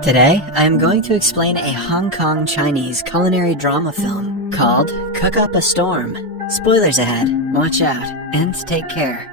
Today, I am going to explain a Hong Kong Chinese culinary drama film called Cook Up a Storm. Spoilers ahead, watch out, and take care.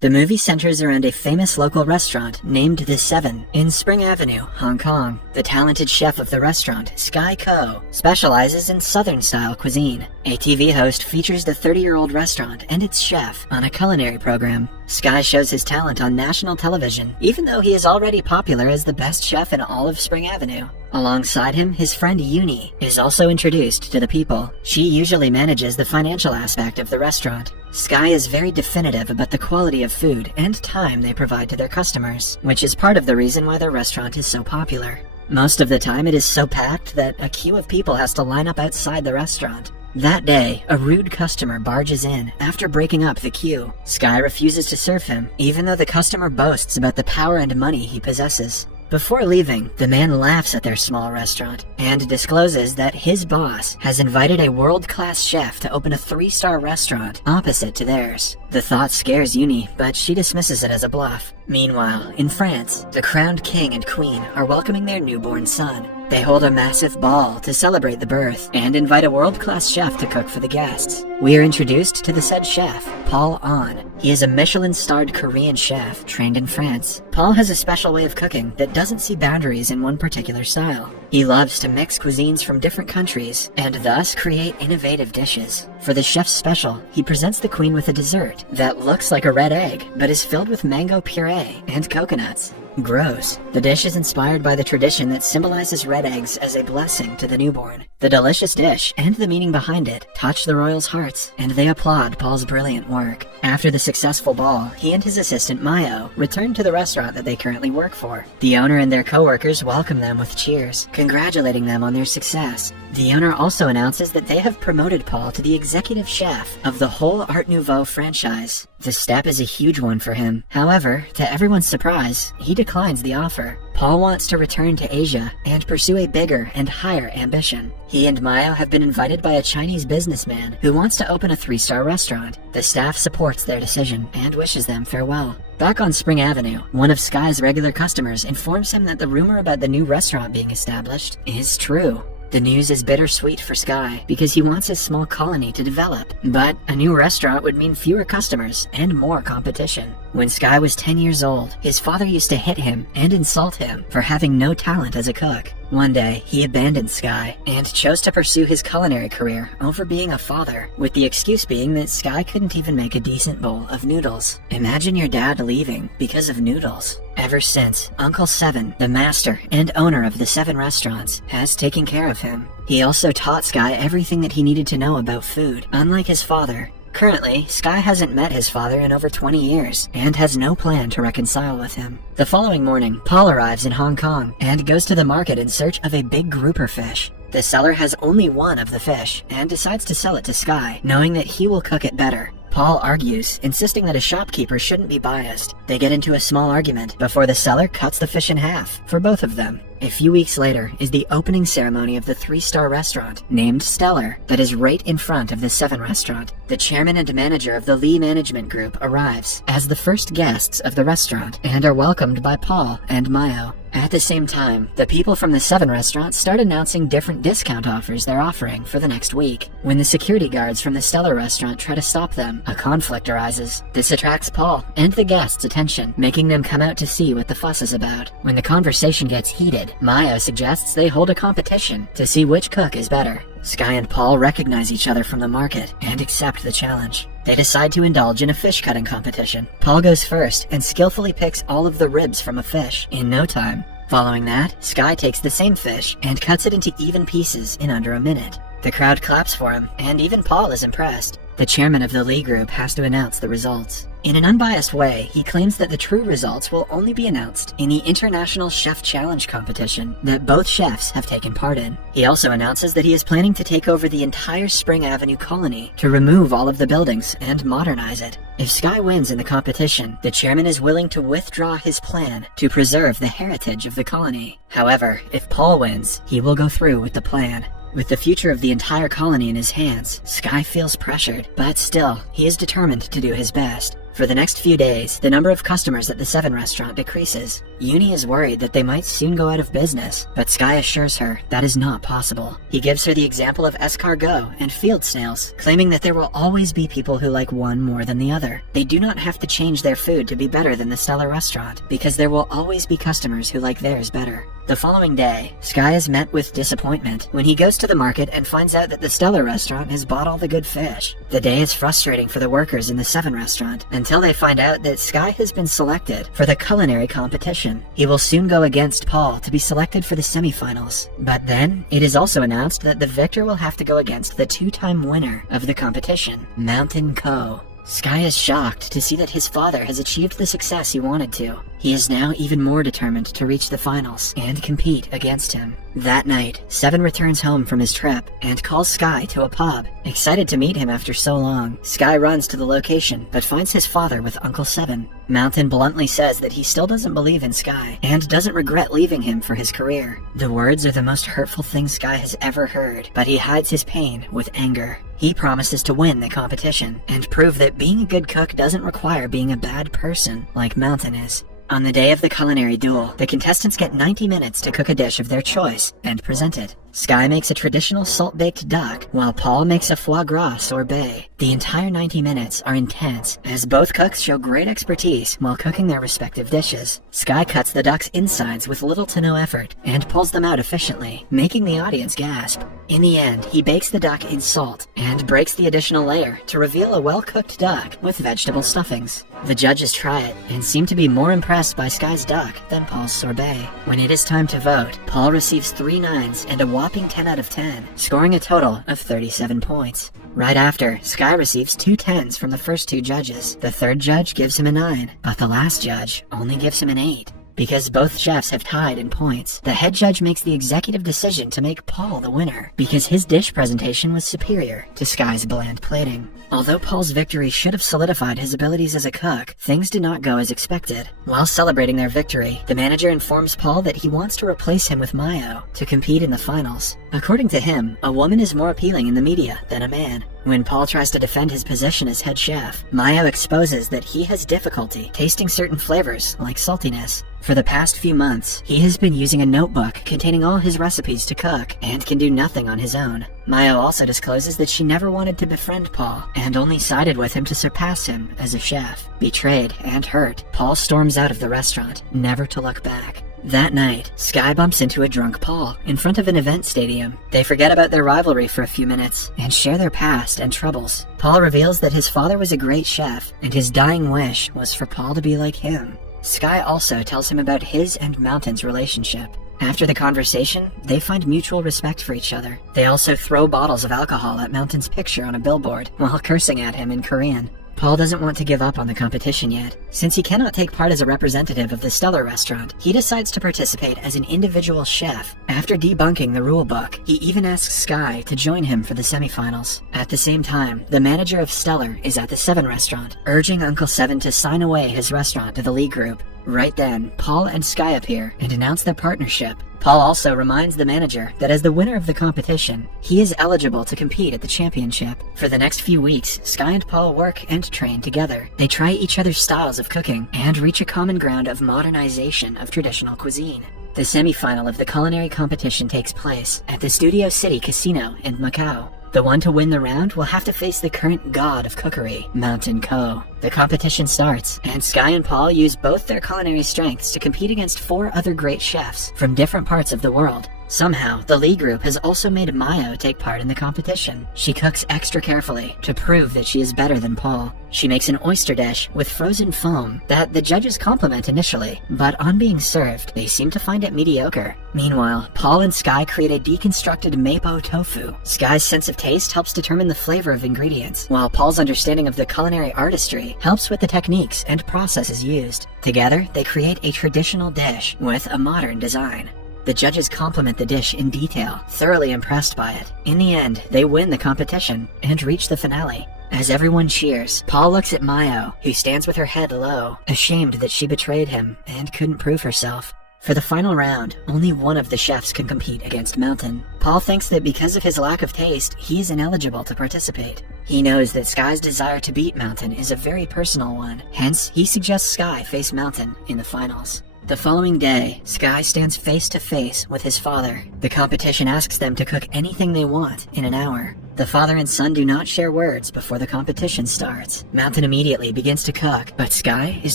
The movie centers around a famous local restaurant named The Seven in Spring Avenue, Hong Kong. The talented chef of the restaurant, Sky Ko, specializes in Southern-style cuisine. A TV host features the 30-year-old restaurant and its chef on a culinary program. Sky shows his talent on national television, even though he is already popular as the best chef in all of Spring Avenue. Alongside him, his friend Uni is also introduced to the people. She usually manages the financial aspect of the restaurant. Sky is very definitive about the quality of food and time they provide to their customers, which is part of the reason why their restaurant is so popular. Most of the time it is so packed that a queue of people has to line up outside the restaurant. That day, a rude customer barges in after breaking up the queue. Sky refuses to serve him, even though the customer boasts about the power and money he possesses. Before leaving, the man laughs at their small restaurant and discloses that his boss has invited a world-class chef to open a 3-star restaurant opposite to theirs. The thought scares Uni, but she dismisses it as a bluff. Meanwhile, in France, the crowned king and queen are welcoming their newborn son. They hold a massive ball to celebrate the birth and invite a world-class chef to cook for the guests. We are introduced to the said chef, Paul An. He is a Michelin-starred Korean chef trained in France. Paul has a special way of cooking that doesn't see boundaries in one particular style. He loves to mix cuisines from different countries and thus create innovative dishes. For the chef's special, he presents the queen with a dessert that looks like a red egg but is filled with mango puree and coconuts. Gross. The dish is inspired by the tradition that symbolizes red eggs as a blessing to the newborn. The delicious dish and the meaning behind it touch the royals' hearts, and they applaud Paul's brilliant work. After the successful ball, he and his assistant Mayo return to the restaurant that they currently work for. The owner and their co-workers welcome them with cheers, congratulating them on their success. The owner also announces that they have promoted Paul to the executive chef of the whole Art Nouveau franchise. The step is a huge one for him. However, to everyone's surprise, he declines the offer. Paul wants to return to Asia and pursue a bigger and higher ambition. He and Mayo have been invited by a Chinese businessman who wants to open a 3-star restaurant. The staff supports their decision and wishes them farewell. Back on Spring Avenue, one of Sky's regular customers informs him that the rumor about the new restaurant being established is true. The news is bittersweet for Sky because he wants his small colony to develop, but a new restaurant would mean fewer customers and more competition. When Sky was 10 years old, his father used to hit him and insult him for having no talent as a cook. One day, he abandoned Sky and chose to pursue his culinary career over being a father, with the excuse being that Sky couldn't even make a decent bowl of noodles. Imagine your dad leaving because of noodles. Ever since, Uncle Seven, the master and owner of the 7 restaurants, has taken care of him. He also taught Sky everything that he needed to know about food, unlike his father. Currently, Sky hasn't met his father in over 20 years and has no plan to reconcile with him. The following morning, Paul arrives in Hong Kong and goes to the market in search of a big grouper fish. The seller has only one of the fish and decides to sell it to Sky, knowing that he will cook it better. Paul argues, insisting that a shopkeeper shouldn't be biased. They get into a small argument before the seller cuts the fish in half for both of them. A few weeks later is the opening ceremony of the 3-star restaurant, named Stellar, that is right in front of the 7 restaurant. The chairman and manager of the Lee Management Group arrives as the first guests of the restaurant and are welcomed by Paul and Mayo. At the same time, the people from the 7 restaurants start announcing different discount offers they're offering for the next week. When the security guards from the Stellar restaurant try to stop them, a conflict arises. This attracts Paul and the guests' attention, making them come out to see what the fuss is about. When the conversation gets heated, Mayo suggests they hold a competition to see which cook is better. Sky and Paul recognize each other from the market and accept the challenge. They decide to indulge in a fish cutting competition. Paul goes first and skillfully picks all of the ribs from a fish in no time. Following that, Sky takes the same fish and cuts it into even pieces in under a minute. The crowd claps for him, and even Paul is impressed. The chairman of the Lee Group has to announce the results. In an unbiased way, he claims that the true results will only be announced in the International Chef Challenge competition that both chefs have taken part in. He also announces that he is planning to take over the entire Spring Avenue colony to remove all of the buildings and modernize it. If Sky wins in the competition, the chairman is willing to withdraw his plan to preserve the heritage of the colony. However, if Paul wins, he will go through with the plan. With the future of the entire colony in his hands, Sky feels pressured, but still, he is determined to do his best. For the next few days, the number of customers at the 7 restaurant decreases. Uni is worried that they might soon go out of business, but Sky assures her that is not possible. He gives her the example of escargot and field snails, claiming that there will always be people who like one more than the other. They do not have to change their food to be better than the Stellar restaurant, because there will always be customers who like theirs better. The following day, Sky is met with disappointment when he goes to the market and finds out that the Stellar restaurant has bought all the good fish. The day is frustrating for the workers in the 7 restaurant until they find out that Sky has been selected for the culinary competition. He will soon go against Paul to be selected for the semifinals. But then, it is also announced that the victor will have to go against the 2-time winner of the competition, Mountain Co. Sky is shocked to see that his father has achieved the success he wanted to. He is now even more determined to reach the finals and compete against him. That night, 7 returns home from his trip and calls Sky to a pub. Excited to meet him after so long, Sky runs to the location but finds his father with Uncle 7. Mountain bluntly says that he still doesn't believe in Sky and doesn't regret leaving him for his career. The words are the most hurtful thing Sky has ever heard, but he hides his pain with anger. He promises to win the competition and prove that being a good cook doesn't require being a bad person like Mountain is. On the day of the culinary duel, the contestants get 90 minutes to cook a dish of their choice and present it. Sky makes a traditional salt-baked duck, while Paul makes a foie gras sorbet. The entire 90 minutes are intense, as both cooks show great expertise while cooking their respective dishes. Sky cuts the duck's insides with little to no effort, and pulls them out efficiently, making the audience gasp. In the end, he bakes the duck in salt, and breaks the additional layer to reveal a well-cooked duck with vegetable stuffings. The judges try it, and seem to be more impressed by Sky's duck than Paul's sorbet. When it is time to vote, Paul receives 3 9s and a whopping 10 out of 10, scoring a total of 37 points. Right after, Sky receives 2 10s from the first 2 judges. The third judge gives him a 9, but the last judge only gives him an 8. Because both chefs have tied in points, the head judge makes the executive decision to make Paul the winner, because his dish presentation was superior to Sky's bland plating. Although Paul's victory should have solidified his abilities as a cook, things did not go as expected. While celebrating their victory, the manager informs Paul that he wants to replace him with Mayo to compete in the finals. According to him, a woman is more appealing in the media than a man. When Paul tries to defend his position as head chef, Mayo exposes that he has difficulty tasting certain flavors, like saltiness. For the past few months, he has been using a notebook containing all his recipes to cook, and can do nothing on his own. Mayo also discloses that she never wanted to befriend Paul, and only sided with him to surpass him as a chef. Betrayed and hurt, Paul storms out of the restaurant, never to look back. That night, Sky bumps into a drunk Paul in front of an event stadium. They forget about their rivalry for a few minutes and share their past and troubles. Paul reveals that his father was a great chef, and his dying wish was for Paul to be like him. Sky also tells him about his and Mountain's relationship. After the conversation, they find mutual respect for each other. They also throw bottles of alcohol at Mountain's picture on a billboard while cursing at him in Korean. Paul doesn't want to give up on the competition yet. Since he cannot take part as a representative of the Stellar restaurant, he decides to participate as an individual chef. After debunking the rule book, he even asks Sky to join him for the semifinals. At the same time, the manager of Stellar is at the 7 restaurant, urging Uncle 7 to sign away his restaurant to the Lee Group. Right then, Paul and Sky appear and announce their partnership. Paul also reminds the manager that as the winner of the competition, he is eligible to compete at the championship. For the next few weeks, Sky and Paul work and train together. They try each other's styles of cooking and reach a common ground of modernization of traditional cuisine. The semi-final of the culinary competition takes place at the Studio City Casino in Macau. The one to win the round will have to face the current god of cookery, Mountain Co. The competition starts, and Sky and Paul use both their culinary strengths to compete against 4 other great chefs from different parts of the world. Somehow, the Lee Group has also made Mayo take part in the competition. She cooks extra carefully to prove that she is better than Paul. She makes an oyster dish with frozen foam that the judges compliment initially, but on being served, they seem to find it mediocre. Meanwhile, Paul and Sky create a deconstructed mapo tofu. Sky's sense of taste helps determine the flavor of ingredients, while Paul's understanding of the culinary artistry helps with the techniques and processes used. Together, they create a traditional dish with a modern design. The judges compliment the dish in detail, thoroughly impressed by it. In the end, they win the competition and reach the finale. As everyone cheers, Paul looks at Mayo, who stands with her head low, ashamed that she betrayed him and couldn't prove herself. For the final round, only one of the chefs can compete against Mountain. Paul thinks that because of his lack of taste, he is ineligible to participate. He knows that Sky's desire to beat Mountain is a very personal one, hence he suggests Sky face Mountain in the finals. The following day, Sky stands face to face with his father. The competition asks them to cook anything they want in an hour. The father and son do not share words before the competition starts. Mountain immediately begins to cook, but Sky is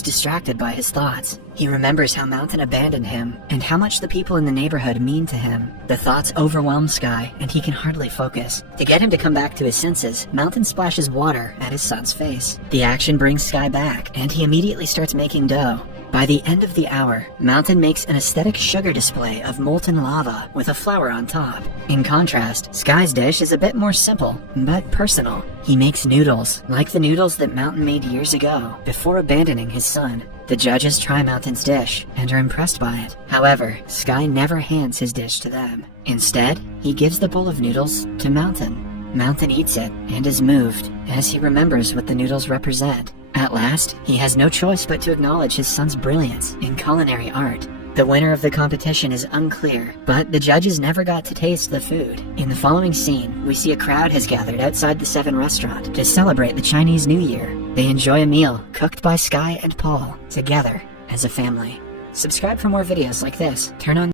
distracted by his thoughts. He remembers how Mountain abandoned him, and how much the people in the neighborhood mean to him. The thoughts overwhelm Sky, and he can hardly focus. To get him to come back to his senses, Mountain splashes water at his son's face. The action brings Sky back, and he immediately starts making dough. By the end of the hour, Mountain makes an aesthetic sugar display of molten lava with a flower on top. In contrast, Sky's dish is a bit more simple, but personal. He makes noodles, like the noodles that Mountain made years ago, before abandoning his son. The judges try Mountain's dish, and are impressed by it. However, Sky never hands his dish to them. Instead, he gives the bowl of noodles to Mountain. Mountain eats it, and is moved, as he remembers what the noodles represent. At last, he has no choice but to acknowledge his son's brilliance in culinary art. The winner of the competition is unclear, but the judges never got to taste the food. In the following scene, we see a crowd has gathered outside the Seven restaurant to celebrate the Chinese New Year. They enjoy a meal cooked by Sky and Paul together as a family. Subscribe for more videos like this. Turn on